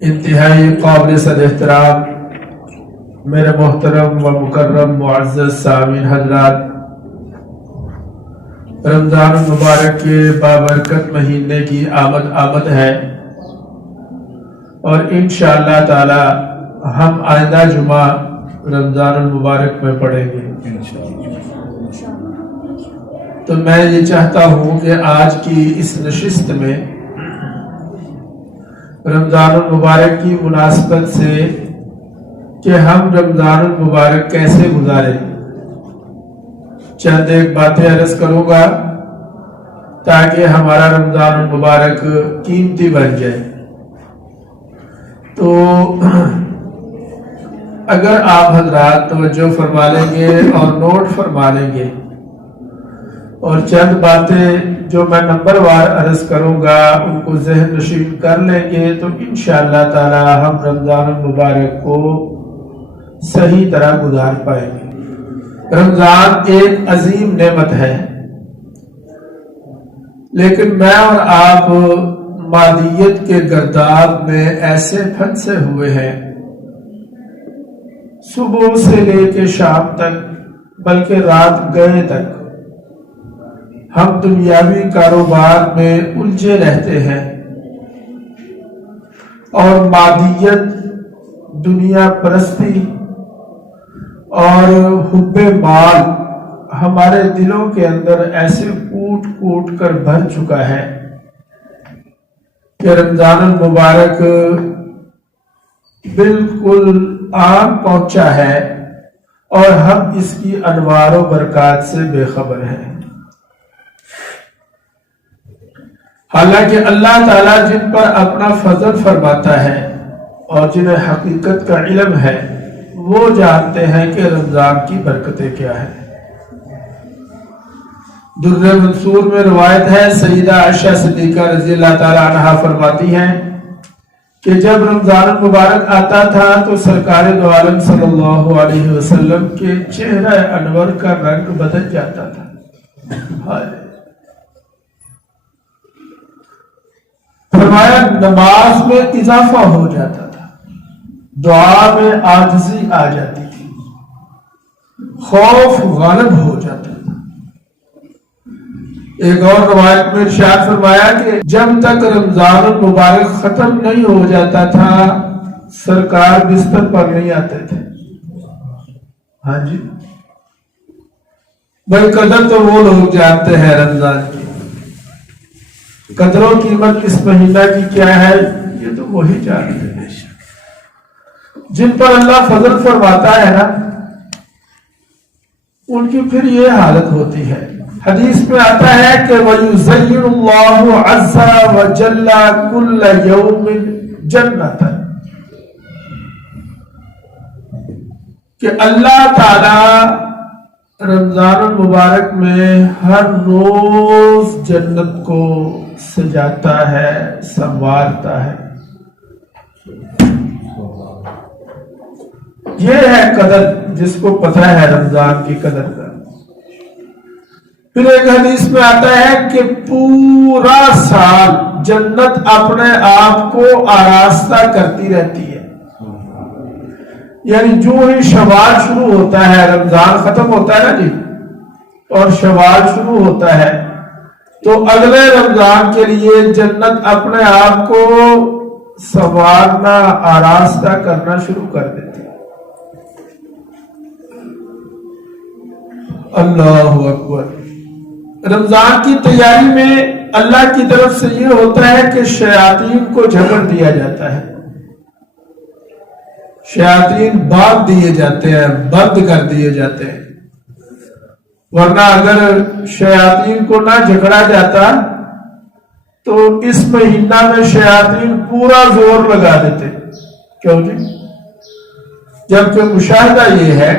انتہائی قابل صد احترام میرے محترم و مکرم معزز سامعین حضرات، رمضان المبارک کے بابرکت مہینے کی آمد ہے اور انشاءاللہ تعالی ہم آئندہ جمعہ رمضان المبارک میں پڑھیں گے تو میں یہ چاہتا ہوں کہ آج کی اس نشست میں رمضان المبارک کی مناسبت سے کہ ہم رمضان المبارک کیسے گزاریں، چند ایک باتیں عرض کروں گا تاکہ ہمارا رمضان المبارک قیمتی بن جائے۔ تو اگر آپ حضرات توجہ فرما لیں گے اور نوٹ فرما لیں گے اور چند باتیں جو میں نمبر وار عرض کروں گا ان کو ذہن نشین کر لیں گے تو انشاءاللہ تعالی ہم رمضان المبارک کو صحیح طرح گزار پائیں گے۔ رمضان ایک عظیم نعمت ہے، لیکن میں اور آپ مادیت کے گرداب میں ایسے پھنسے ہوئے ہیں، صبح سے لے کے شام تک بلکہ رات گئے تک ہم دنیاوی کاروبار میں الجھے رہتے ہیں اور مادیت، دنیا پرستی اور حب مال ہمارے دلوں کے اندر ایسے کوٹ کوٹ کر بھر چکا ہے کہ رمضان المبارک بالکل آن پہنچا ہے اور ہم اس کی انوار و برکات سے بے خبر ہیں۔ حالانکہ اللہ تعالیٰ جن پر اپنا فضل فرماتا ہے اور جنہیں حقیقت کا علم ہے وہ جانتے ہیں کہ رمضان کی برکتیں کیا ہیں۔ در منصور میں روایت ہے، سیدہ عائشہ صدیقہ رضی اللہ تعالیٰ عنہا فرماتی ہیں کہ جب رمضان المبارک آتا تھا تو سرکار دو عالم صلی اللہ علیہ وسلم کے چہرہ انور کا رنگ بدل جاتا تھا۔ فرمایا نماز میں اضافہ ہو جاتا تھا، دعا میں عاجزی آ جاتی تھی، خوف غالب ہو جاتا تھا۔ ایک اور روایت میں ارشاد فرمایا کہ جب تک رمضان المبارک ختم نہیں ہو جاتا تھا سرکار بستر پر نہیں آتے تھے۔ ہاں جی بھائی، قدر تو وہ لوگ جانتے ہیں رمضان کی، قدر و قیمت اس مہینہ کی کیا ہے یہ تو وہی جانتے ہیں جن پر اللہ فضل فرماتا ہے نا، ان کی پھر یہ حالت ہوتی ہے۔ حدیث میں آتا ہے کہ وَيُزَيِّنُ اللَّهُ عَزَّ وَجَلَّ كُلَّ يَوْمٍ جَنَّةً، کہ اللہ تعالی رمضان المبارک میں ہر روز جنت کو سجاتا ہے، سنوارتا ہے۔ یہ ہے قدر، جس کو پتہ ہے رمضان کی قدر کا۔ پھر ایک حدیث میں آتا ہے کہ پورا سال جنت اپنے آپ کو آراستہ کرتی رہتی ہے، یعنی جو ہی شوال شروع ہوتا ہے، رمضان ختم ہوتا ہے نا جی اور شوال شروع ہوتا ہے تو اگلے رمضان کے لیے جنت اپنے آپ کو سنوارنا، آراستہ کرنا شروع کر دیتی ہے۔ اللہ اکبر۔ رمضان کی تیاری میں اللہ کی طرف سے یہ ہوتا ہے کہ شیاطین کو جھگڑ دیا جاتا ہے، شیاطین باندھ دیے جاتے ہیں، بند کر دیے جاتے ہیں، ورنہ اگر شیاطین کو نہ جھگڑا جاتا تو اس مہینہ میں شیاطین پورا زور لگا دیتے۔ کیوں جی؟ جبکہ مشاہدہ یہ ہے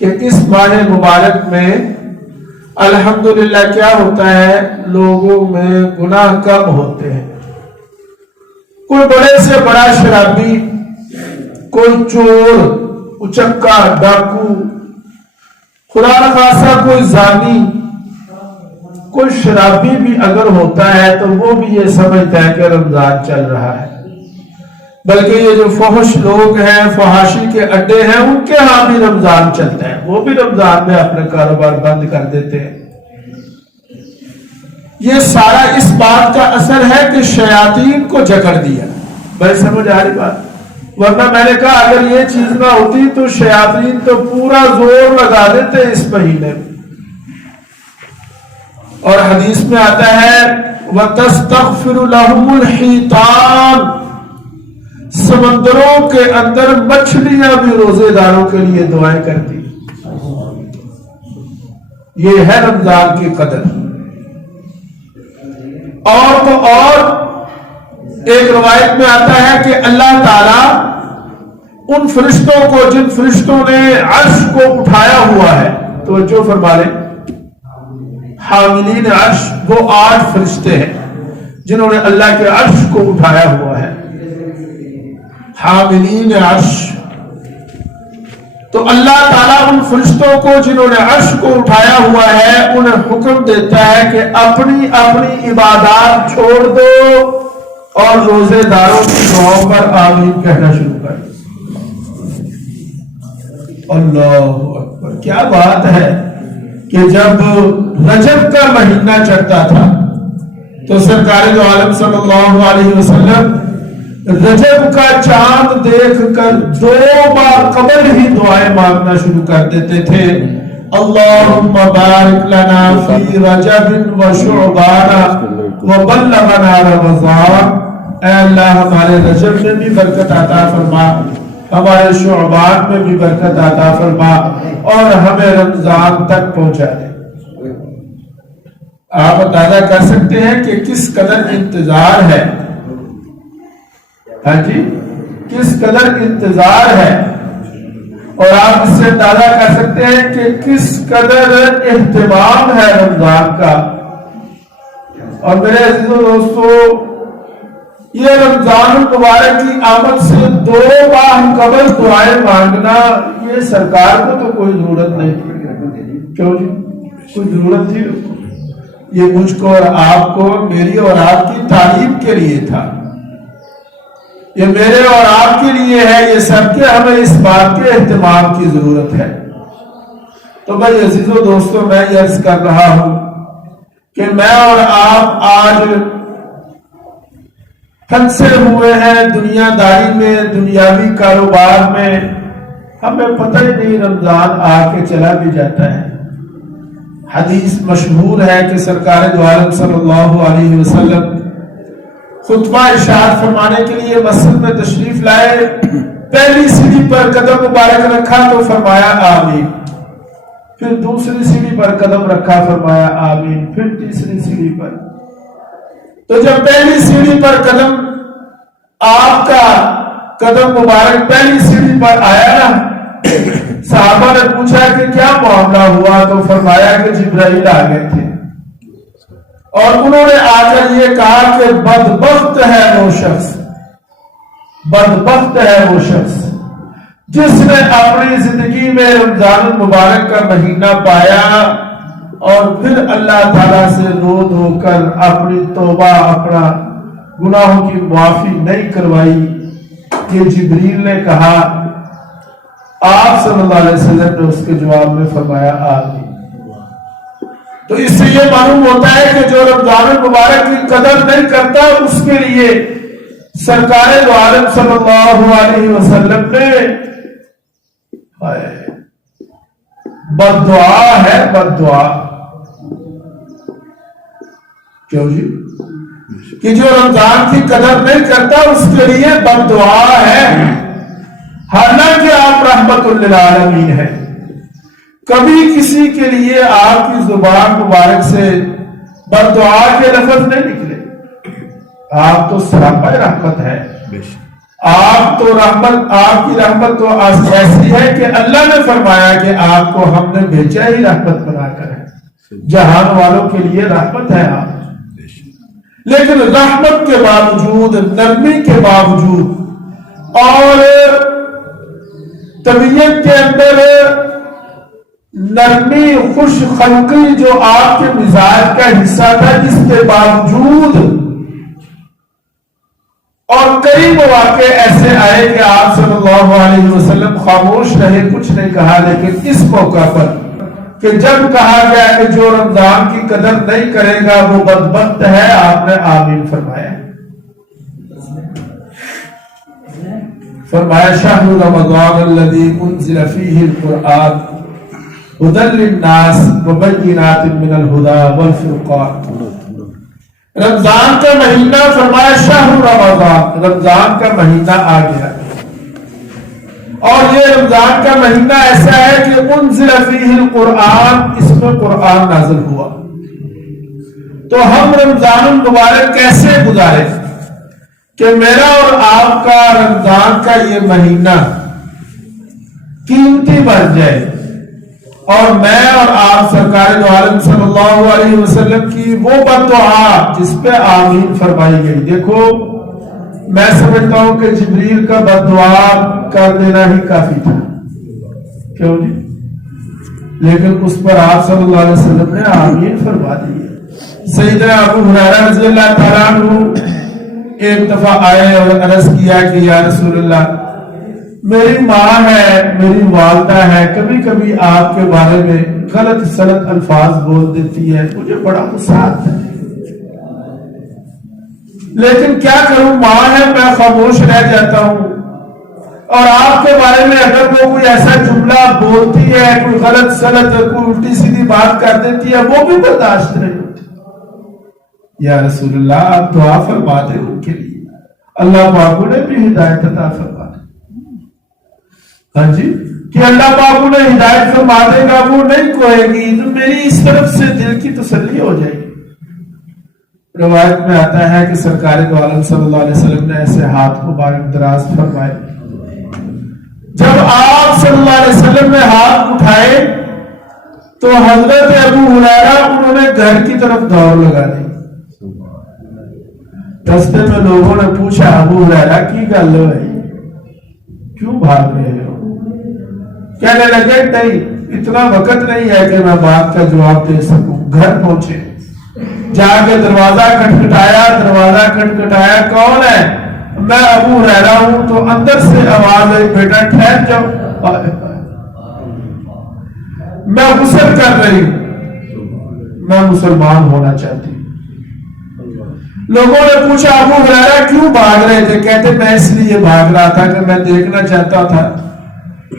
کہ اس ماہ مبارک میں الحمدللہ کیا ہوتا ہے، لوگوں میں گناہ کم ہوتے ہیں۔ کوئی بڑے سے بڑا شرابی، کوئی چور، اچکا، ڈاکو، خدا نخواستہ کوئی زانی، کوئی شرابی بھی اگر ہوتا ہے تو وہ بھی یہ سمجھتا ہے کہ رمضان چل رہا ہے، بلکہ یہ جو فحش لوگ ہیں، فحاشی کے اڈے ہیں، ان کے ہاں بھی رمضان چلتا ہے، وہ بھی رمضان میں اپنا کاروبار بند کر دیتے ہیں۔ یہ سارا اس بات کا اثر ہے کہ شیاطین کو جکڑ دیا۔ بھائی سمجھ آ رہی بات؟ ورنہ میں نے کہا اگر یہ چیز نہ ہوتی تو شیاطین تو پورا زور لگا دیتے اس مہینے میں۔ اور حدیث میں آتا ہے وَتَسْتَغْفِرُ لَهُمُ الْحِيتَانُ، سمندروں کے اندر مچھلیاں بھی روزے داروں کے لیے دعائیں کرتی۔ یہ ہے رمضان کی قدر۔ اور تو اور ایک روایت میں آتا ہے کہ اللہ تعالی ان فرشتوں کو، جن فرشتوں نے عرش کو اٹھایا ہوا ہے، توجہ فرما لیں، حاملین عرش، وہ 8 فرشتے ہیں جنہوں نے اللہ کے عرش کو اٹھایا ہوا ہے، حاملین عرش۔ تو اللہ تعالیٰ ان فرشتوں کو جنہوں نے عرش کو اٹھایا ہوا ہے انہیں حکم دیتا ہے کہ اپنی اپنی عبادات چھوڑ دو اور روزے داروں کی دعاؤں پر آمین کہنا شروع کر دو۔ اللہ اکبر! کیا بات ہے کہ جب رجب کا مہینہ چڑھتا تھا تو سرکار دو عالم صلی اللہ علیہ وسلم رجب کا چاند دیکھ کر 2 بار قبل ہی دعائیں مانگنا شروع کر دیتے تھے۔ اللہم بارک لنا فی رجب و شعبان و بلغنا رمضان، اے اللہ ہمارے رجب میں بھی برکت عطا فرما، ہمارے شعبان میں بھی برکت عطا فرما، اور ہمیں رمضان تک پہنچا دے۔ آپ اندازہ کر سکتے ہیں کہ کس قدر انتظار ہے، ہاں جی، کس قدر انتظار ہے، اور آپ اس سے اندازہ کر سکتے ہیں کہ کس قدر اہتمام ہے رمضان کا۔ اور میرے عزیزو دوستو، یہ رمضان المبارک کی آمد سے 2 ماہ قبل دعائیں مانگنا، یہ سرکار کو تو کوئی ضرورت نہیں تھی۔ کیوں جی؟ کوئی ضرورت تھی؟ یہ مجھ کو اور آپ کو، میری اور آپ کی تعلیم کے لیے تھا، یہ میرے اور آپ کے لیے ہے، یہ سب کے ہمیں اس بات کے اہتمام کی ضرورت ہے۔ تو بھائی عزیزو دوستو، میں یہ عرض کر رہا ہوں کہ میں اور آپ آج پھنسے ہوئے ہیں دنیا داری میں، دنیاوی کاروبار میں، ہمیں پتہ ہی نہیں رمضان آ کے چلا بھی جاتا ہے۔ حدیث مشہور ہے کہ سرکار دو عالم صلی اللہ علیہ وسلم خطبہ ارشاد فرمانے کے لیے مسجد میں تشریف لائے، پہلی سیڑھی پر قدم مبارک رکھا تو فرمایا آمین، پھر دوسری سیڑھی پر قدم رکھا، فرمایا آمین، پھر تیسری سیڑھی پر۔ تو جب پہلی سیڑھی پر قدم، آپ کا قدم مبارک پہلی سیڑھی پر آیا نا، صحابہ نے پوچھا کہ کیا معاملہ ہوا، تو فرمایا کہ جبرائیل آ گئے تھے اور انہوں نے آ کر یہ کہا کہ بدبخت ہے وہ شخص، بدبخت ہے وہ شخص جس نے اپنی زندگی میں رمضان المبارک کا مہینہ پایا اور پھر اللہ تعالیٰ سے رو دھو کر اپنی توبہ، اپنا گناہوں کی معافی نہیں کروائی۔ یہ جبریل نے کہا، آپ صلی اللہ علیہ وسلم نے اس کے جواب میں فرمایا آمین۔ تو اس سے یہ معلوم ہوتا ہے کہ جو رمضان المبارک کی قدر نہیں کرتا، اس کے لیے سرکار دو عالم صلی اللہ علیہ وسلم نے بد دعا ہے، بد دعا۔ کیوں جی؟ کہ جو رمضان کی قدر نہیں کرتا اس کے لیے بد دعا ہے، حالانکہ آپ رحمت للعالمین ہیں۔ کبھی کسی کے لیے آپ کی زبان مبارک سے بد دعا کے لفظ نہیں نکلے، آپ تو سراپا رحمت ہے، آپ تو رحمت، آپ کی رحمت تو ایسی ہے کہ اللہ نے فرمایا کہ آپ کو ہم نے بھیجا ہی رحمت بنا کر ہے، جہان والوں کے لیے رحمت ہے آپ۔ لیکن رحمت کے باوجود، نرمی کے باوجود اور طبیعت کے اندر نرمی، خوش خلقی جو آپ کے مزاج کا حصہ تھا، اس کے باوجود اور کئی مواقع ایسے آئے کہ آپ صلی اللہ علیہ وسلم خاموش رہے، کچھ نہیں کہا، لیکن اس موقع پر کہ جب کہا گیا کہ جو رمضان کی قدر نہیں کرے گا وہ بدبخت ہے، آپ نے آمین فرمایا۔ فرمایا شہر رمضان الذی انزل فیہ القرآن ھدی للناس وبینات من الھدی والفرقان۔ رمضان کا مہینہ، فرمایا شہر رمضان، رمضان کا مہینہ آ گیا، اور یہ رمضان کا مہینہ ایسا ہے کہ انزل فیہ القرآن، اس میں قرآن نازل ہوا۔ تو ہم رمضان المبارک کیسے گزارے کہ میرا اور آپ کا رمضان کا یہ مہینہ قیمتی بن جائے، اور میں اور آپ سرکار دو عالم صلی اللہ علیہ وسلم کی وہ بددعا جس پہ آمین فرمائی گئی۔ دیکھو میں سمجھتا ہوں کہ جبریل کا بددعا کر دینا ہی کافی تھا، کیوں جی؟ لیکن اس پر آپ صلی اللہ علیہ وسلم نے آمین فرما دی۔ سیدنا ابو ہریرہ رضی اللہ تعالیٰ عنہ ایک دفعہ آئے اور عرض کیا کہ یا رسول اللہ، میری ماں ہے، میری والدہ ہے، کبھی کبھی آپ کے بارے میں غلط سلط الفاظ بول دیتی ہے، مجھے بڑا غصہ آتا ہے، لیکن کیا کروں، ماں ہے، میں خاموش رہ جاتا ہوں، اور آپ کے بارے میں اگر وہ کوئی ایسا جملہ بولتی ہے، کوئی غلط سلط، کوئی الٹی سیدھی بات کر دیتی ہے، وہ بھی برداشت نہیں ہوتی۔ یا رسول اللہ آپ دعا فرما دیں ان کے لیے، اللہ پاک نے بھی ہدایت عطا فرما دے۔ ہاں جی، کہ اللہ پاک نے ہدایت فرما دے گا، وہ نہیں کوئے گی، تو میری اس طرف سے دل کی تسلی ہو جائے گی۔ روایت میں آتا ہے کہ سرکار دو عالم صلی اللہ علیہ وسلم نے ایسے ہاتھ مبارک دراز فرمائے، جب آپ صلی اللہ علیہ وسلم نے ہاتھ اٹھائے تو حضرت ابو ہریرہ انہوں نے گھر کی طرف دوڑ لگا دی۔ راستے میں لوگوں نے پوچھا ابو ہریرہ کی گل ہے، کیوں بھاگ رہے ہو؟ کہنے لگے نہیں، اتنا وقت نہیں ہے کہ میں بات کا جواب دے سکوں۔ گھر پہنچے، جا کے دروازہ کھٹکھٹایا، دروازہ کھٹکھٹایا، کون ہے؟ میں ابو ہریرہ ہوں۔ تو اندر سے آواز آئی، بیٹا ٹھہر جاؤ، میں غسل کر رہی ہوں، میں مسلمان ہونا چاہتی ہوں۔ لوگوں نے پوچھا ابو ہریرہ کیوں بھاگ رہے تھے؟ کہتے میں اس لیے بھاگ رہا تھا کہ میں دیکھنا چاہتا تھا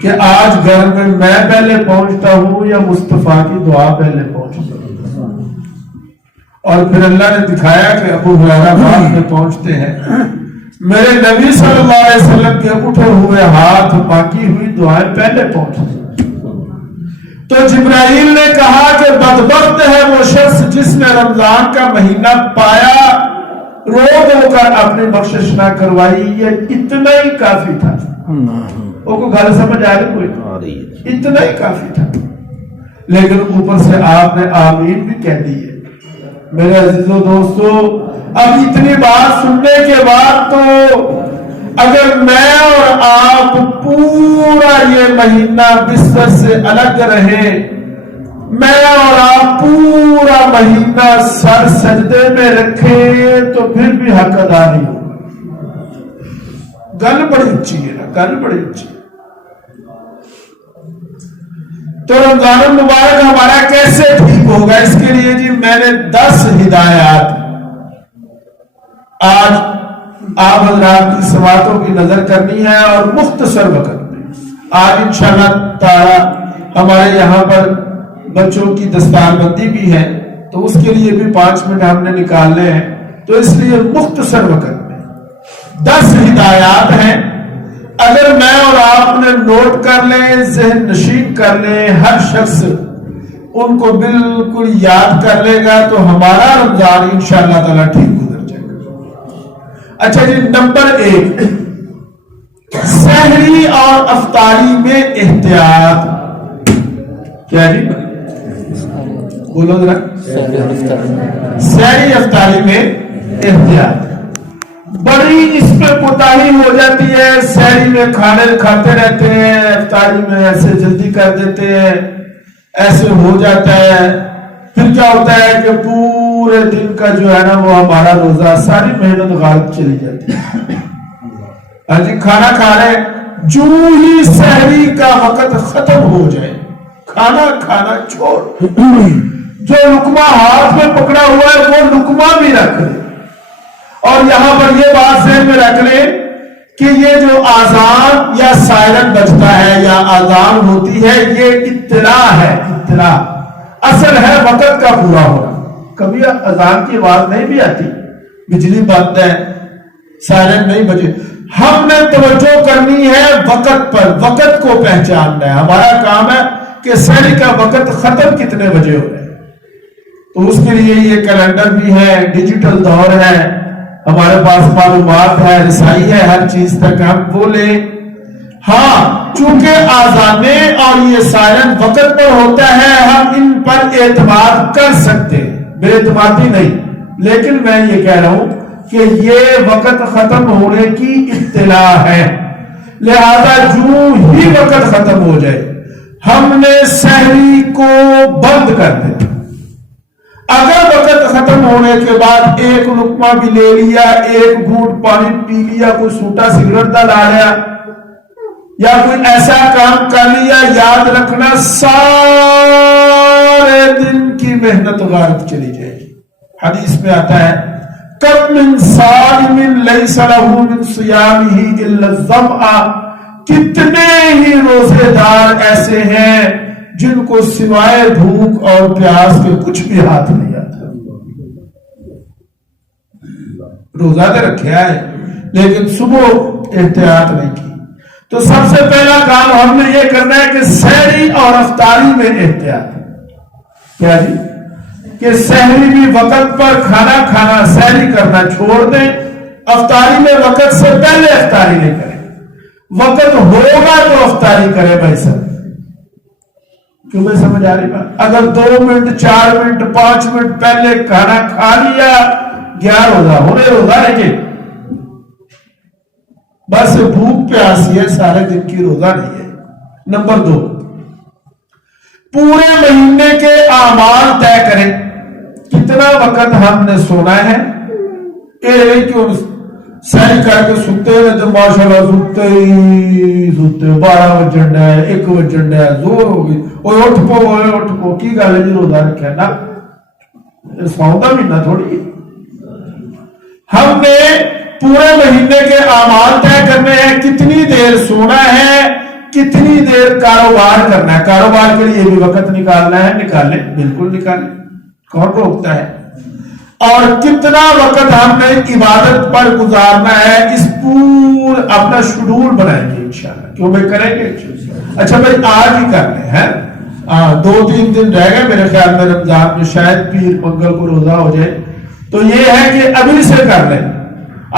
کہ آج گھر میں پہلے پہنچتا ہوں یا مصطفیٰ کی دعا پہلے پہنچتا ہوں۔ اور پھر اللہ نے دکھایا کہ ابو ہریرہ بعد میں پہنچتے ہیں۔ میرے نبی صلی اللہ علیہ وسلم کے اٹھے ہوئے ہاتھ، مانگی ہوئی دعائیں پہلے پہنچتے ہیں۔ تو جبرائیل نے کہا کہ بدبخت ہے وہ شخص جس نے رمضان کا مہینہ پایا، رو رو کر اپنی بخشش نہ کروائی، یہ اتنا ہی کافی تھا۔ وہ کو گل سمجھ آ رہی، اتنا ہی کافی تھا، لیکن اوپر سے آپ نے آمین بھی کہہ دی ہے۔ میرے عزیزو دوستو، اب اتنی بات سننے کے بعد تو اگر میں اور آپ پورا یہ مہینہ بستر سے الگ رہے، میں اور آپ پورا مہینہ سر سجدے میں رکھے، تو پھر بھی حق ادا نہیں ہوگا۔ گل بڑی اچھی ہے نا، گل بڑی اچھی ہے۔ تو رمضان المبارک ہمارا کیسے ٹھیک ہوگا؟ اس کے لیے جی میں نے 10 ہدایات آج آپ حضرات کی سماعتوں کی نظر کرنی ہے، اور مختصر وقت میں آج انشاءاللہ تعالی ہمارے یہاں پر بچوں کی دستار بندی بھی ہے، تو اس کے لیے بھی 5 منٹ ہم نے نکالنے ہیں، تو اس لیے مختصر وقت میں 10 ہدایات ہیں۔ اگر میں اور آپ نے نوٹ کر لیں، ذہن نشین کر لیں، ہر شخص ان کو بالکل یاد کر لے گا، تو ہمارا رمضان انشاءاللہ تعالیٰ ٹھیک گزر جائے گا۔ اچھا جی، نمبر 1، سحری اور افطاری میں احتیاط۔ کیا جی؟ بولو ذرا، سحری افطاری میں احتیاط۔ بڑی اس پہ کوتاہی ہو جاتی ہے، سحری میں کھانے کھاتے رہتے ہیں، افطاری میں ایسے جلدی کر دیتے ہیں، ایسے ہو جاتا ہے، پھر کیا ہوتا ہے کہ پورے دن کا جو ہے نا وہ ہمارا روزہ، ساری محنت غائب چلی جاتی ہے۔ جی کھانا کھا رہے جو ہی سحری کا وقت ختم ہو جائے کھانا کھانا چھوڑ جو لقمہ ہاتھ میں پکڑا ہوا ہے وہ لقمہ بھی رکھ لے. اور یہاں پر یہ بات ذہن میں رکھ لے کہ یہ جو آذان یا سائرن بجتا ہے یا آذان ہوتی ہے یہ اطلاع ہے. اطلاع اصل ہے وقت کا پورا ہونا. کبھی اذان کی آواز نہیں بھی آتی, بجلی بند ہے, سائرن نہیں بجے, ہم نے توجہ کرنی ہے وقت پر, وقت کو پہچاننا ہے. ہمارا کام ہے کہ سحری کا وقت ختم کتنے بجے ہو رہے ہیں. تو اس کے لیے یہ کیلنڈر بھی ہے, ڈیجیٹل دور ہے, ہمارے پاس معلومات ہے, رسائی ہے, ہر چیز تک ہم بولے. ہاں چونکہ آزانے اور یہ سائرن وقت پر ہوتا ہے ہم ان پر اعتماد کر سکتے ہیں, بے اعتمادی نہیں. لیکن میں یہ کہہ رہا ہوں کہ یہ وقت ختم ہونے کی اطلاع ہے, لہذا جو ہی وقت ختم ہو جائے ہم نے سحری کو بند کر دیا. اگر وقت ختم ہونے کے بعد ایک لقمہ بھی لے لیا, ایک گھونٹ پانی پی لیا, کوئی سوٹا سگریٹ ڈالا لیا یا کوئی ایسا کام کر لیا, یاد رکھنا سارے دن کی محنت غارت چلی جائے گی. حدیث میں آتا ہے کم من صائم لیس لہ من صیامہ الا الظمأ, کتنے ہی روزے دار ایسے ہیں جن کو سوائے بھوک اور پیاس کے کچھ بھی ہاتھ نہیں آتا. روزہ تو رکھا ہے لیکن صبح احتیاط نہیں کی. تو سب سے پہلا کام ہم نے یہ کرنا ہے کہ سحری اور افطاری میں احتیاط. کیا جی کہ سحری بھی وقت پر کھانا کھانا, سحری کرنا چھوڑ دیں. افطاری میں وقت سے پہلے افطاری نہیں کریں, وقت ہوگا تو افطاری کرے بھائی سب. کیوں میں سمجھ آ رہی بات؟ اگر 2 منٹ 4 منٹ 5 منٹ پہلے کھانا کھا لیا گیا روزہ ہونے, روزہ رکھے, بس بھوک پیاسی ہے, سارے دن کی روزہ نہیں ہے. نمبر 2, پورے مہینے کے اعمال طے کریں. کتنا وقت ہم نے سونا ہے, کیوں سحری کر کے سوتے ہیں تو ماشاءاللہ سوتے ہی سوتے 12 بجن ہے 1 بجن ہے, زور ہو گئی, اٹھ پو کی گل ہے جی روزہ رکھا نا, سو کا مہینہ تھوڑی. ہم نے پورے مہینے کے اعمال طے کرنے ہیں, کتنی دیر سونا ہے, کتنی دیر کاروبار کرنا ہے. کاروبار کے لیے بھی وقت نکالنا ہے, نکالیں, بالکل نکالیں, کون روکتا ہے. اور کتنا وقت ہم نے عبادت پر گزارنا ہے, اس پورا اپنا شیڈول بنائیں گے انشاءاللہ. کیوں بھائی کریں گے؟ اچھا بھائی آج ہی کر لیں ہیں, 2-3 دن رہ گئے میرے خیال میں رمضان میں, شاید پیر منگل کو روزہ ہو جائے. تو یہ ہے کہ ابھی سے کر لیں,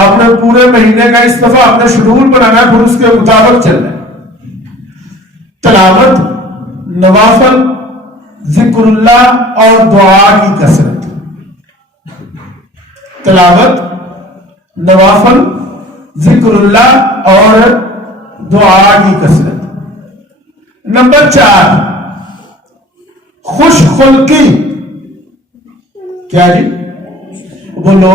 اپنے پورے مہینے کا اس دفعہ اپنا شیڈول بنانا ہے, پھر اس کے مطابق چلنا ہے. تلاوت, نوافل, ذکر اللہ اور دعا کی کثرت. تلاوت, نوافل, ذکر اللہ اور دعا کی کثرت. نمبر 4, خوش خلقی. کیا جی بولو؟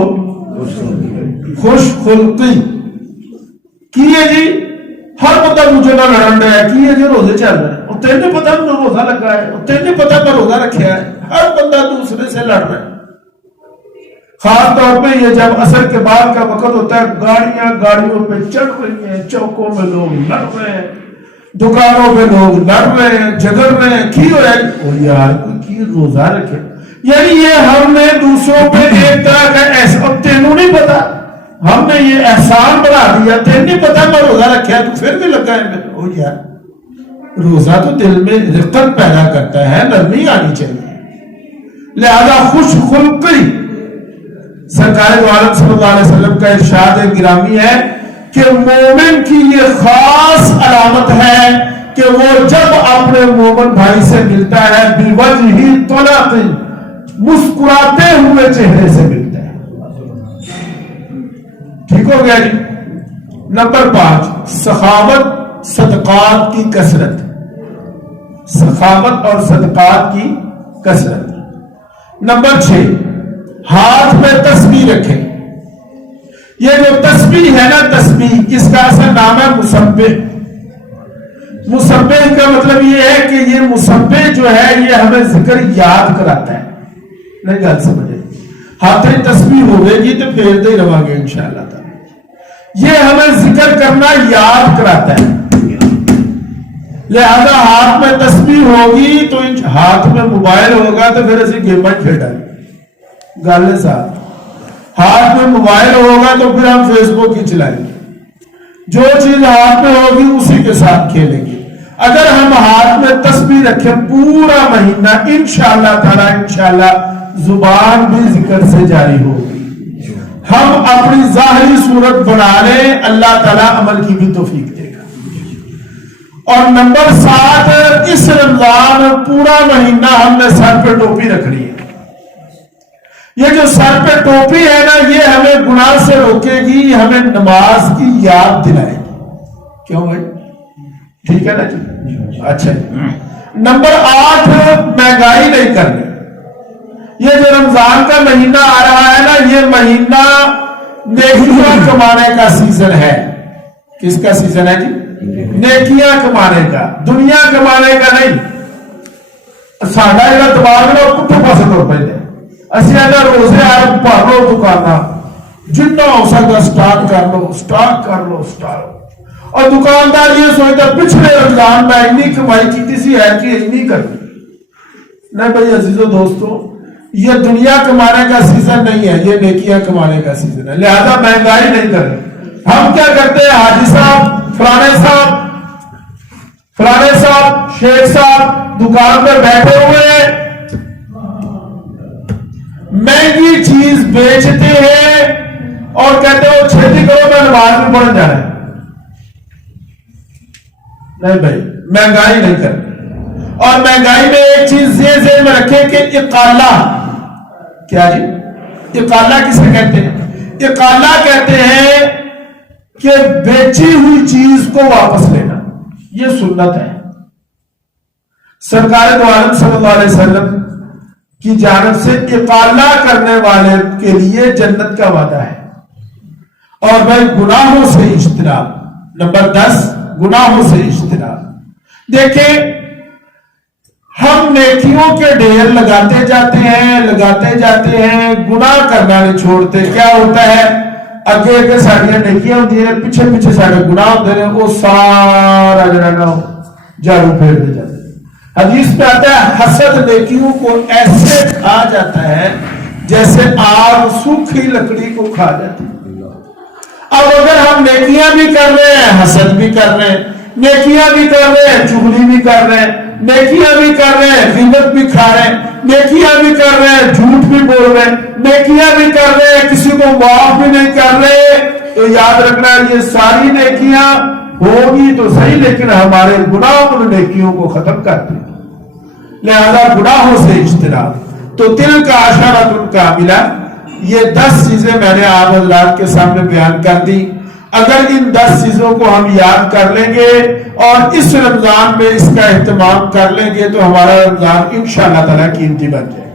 خوش خلقی کیے جی. ہر بندہ مجھے نہ لڑن رہا ہے, کیے جی روزے چل رہے ہیں, اور تینے پتا میں روزہ لگا ہے, اور تینے پتا میں روزہ رکھا ہے. ہر بندہ دوسرے سے لڑ رہا ہے. خاص طور پہ یہ جب عصر کے بعد کا وقت ہوتا ہے, گاڑیوں پہ چڑھ رہی ہیں, چوکوں میں لوگ لڑ رہے ہیں, دکانوں پہ لوگ لڑ رہے ہیں, جھگڑ رہے ہیں. کی ہو ہے یار کوئی کی روزہ رکھے, یعنی یہ ہم نے دوسروں پہ ایک طرح کا ایسا, تینوں نہیں پتا, ہم نے یہ احسان بنا دیا, تینوں نہیں پتا میں روزہ رکھا تو پھر بھی لگا ہے. او یار روزہ تو دل میں رقت پیدا کرتا ہے, نرمی آنی چاہیے. لہذا خوش خلقی, سرکار دو عالم صلی اللہ علیہ وسلم کا ارشاد گرامی ہے کہ مومن کی یہ خاص علامت ہے کہ وہ جب اپنے مومن بھائی سے ملتا ہے بوجہ طلق, مسکراتے ہوئے چہرے سے ملتا ہے. ٹھیک ہو گیا جی. نمبر 5, سخاوت صدقات کی کثرت. سخاوت اور صدقات کی کثرت. نمبر 6, ہاتھ میں تسبیح رکھیں. یہ جو تسبیح ہے نا، تسبیح اس کا اصل نام ہے مسبح۔ مسبح کا مطلب یہ ہے کہ یہ مسبح جو ہے یہ ہمیں ذکر یاد کراتا ہے۔ نہیں گل سمجھے؟ ہاتھ تسبیح ہوگی گی تو پھیرتے ہی رہا گے انشاءاللہ تعالی۔ یہ ہمیں ذکر کرنا یاد کراتا ہے، لہذا ہاتھ میں تسبیح ہوگی تو ہاتھ میں موبائل ہوگا تو پھر اسی گیماں کھیڈا گل صاحب، ہاتھ میں موبائل ہوگا تو پھر ہم فیس بک ہی چلائیں گے، جو چیز ہاتھ میں ہوگی اسی کے ساتھ کھیلیں گے۔ اگر ہم ہاتھ میں تسبیح رکھیں پورا مہینہ انشاءاللہ تعالی، انشاءاللہ زبان بھی ذکر سے جاری ہوگی۔ ہم اپنی ظاہری صورت بنا لیں، اللہ تعالیٰ عمل کی بھی توفیق دے گا۔ اور نمبر 7، اس رمضان پورا مہینہ ہم نے سر پہ ٹوپی رکھنی ہے۔ یہ جو سر پہ ٹوپی ہے نا، یہ ہمیں گناہ سے روکے گی، ہمیں نماز کی یاد دلائے گی۔ کیوں بھائی؟ ٹھیک ہے نا جی؟ اچھا۔ نمبر 8، مہنگائی نہیں کرنی۔ یہ جو رمضان کا مہینہ آ رہا ہے نا، یہ مہینہ نیکیاں کمانے کا سیزن ہے۔ کس کا سیزن ہے جی؟ نیکیاں کمانے کا، دنیا کمانے کا نہیں۔ ساڈا جڑا دماغ نا پٹھے پاسے ٹر پے، اسی اگر روزے آئے بھر لو دکانہ، جتنا ہو سکتا سٹاک کر لو، سٹاک کر لو، سٹاک۔ اور دکاندار یہ سوچتا پچھلے رمضان میں اتنی کمائی کی سی ہے کہ اتنی کرنی نہیں۔ بھائی عزیزو دوستو، یہ دنیا کمانے کا سیزن نہیں ہے، یہ نیکیاں کمانے کا سیزن ہے، لہذا مہنگائی نہیں کرنی۔ ہم کیا کرتے ہیں، حاجی صاحب، فلانے صاحب، شیخ صاحب دکان پر بیٹھے ہوئے مہنگی چیز بیچتے ہیں اور کہتے ہو چھیتی کرو میں نماز میں پڑھنے جانا ہے۔ نہیں بھائی، مہنگائی نہیں کرنی۔ اور مہنگائی میں ایک چیز یہ ذہن میں رکھیں کہ اقالہ، کیا جی؟ اقالہ کسے کہتے ہیں؟ اقالہ کہتے ہیں کہ بیچی ہوئی چیز کو واپس لینا، یہ سنت ہے۔ سرکار دو عالم صلی اللہ علیہ وسلم کی جانب سے اقالہ کرنے والے کے لیے جنت کا وعدہ ہے۔ اور بھائی گناہوں سے اجتناب، نمبر 10، گناہوں سے اجتناب۔ دیکھیں، ہم نیکیوں کے ڈھیر لگاتے جاتے ہیں، گناہ کرنا نہیں چھوڑتے۔ کیا ہوتا ہے، اگے ساڑیاں نیکیاں ہوتی ہیں، پیچھے ساڑے گناہ ہوتے ہیں، وہ سارا جڑا نا جھاڑو پھیرتے جاتے ہیں۔ حدیث پہ آتا ہے حسد نیکیوں کو ایسے کھا جاتا ہے جیسے آگ سوکھی لکڑی کو کھا جاتی ہے۔ اب اگر ہم نیکیاں بھی کر رہے ہیں، حسد بھی کر رہے ہیں، نیکیاں بھی کر رہے ہیں، چغلی بھی کر رہے ہیں، نیکیاں بھی کر رہے ہیں، غیبت بھی کھا رہے ہیں، نیکیاں بھی کر رہے ہیں، جھوٹ بھی بول رہے ہیں، نیکیاں بھی کر رہے ہیں، کسی کو معاف بھی نہیں کر رہے، تو یاد رکھنا یہ ساری نیکیاں ہوگی تو صحیح، لیکن ہمارے گناہ ان نیکیوں کو ختم کرتے ہیں۔ لہذا گناہوں سے اجتناب۔ تو دل کا عشرۃ کاملہ، یہ 10 چیزیں میں نے آپ حضرات کے سامنے بیان کر دی۔ اگر ان 10 چیزوں کو ہم یاد کر لیں گے اور اس رمضان میں اس کا اہتمام کر لیں گے تو ہمارا رمضان انشاءاللہ تعالیٰ قیمتی بن جائے۔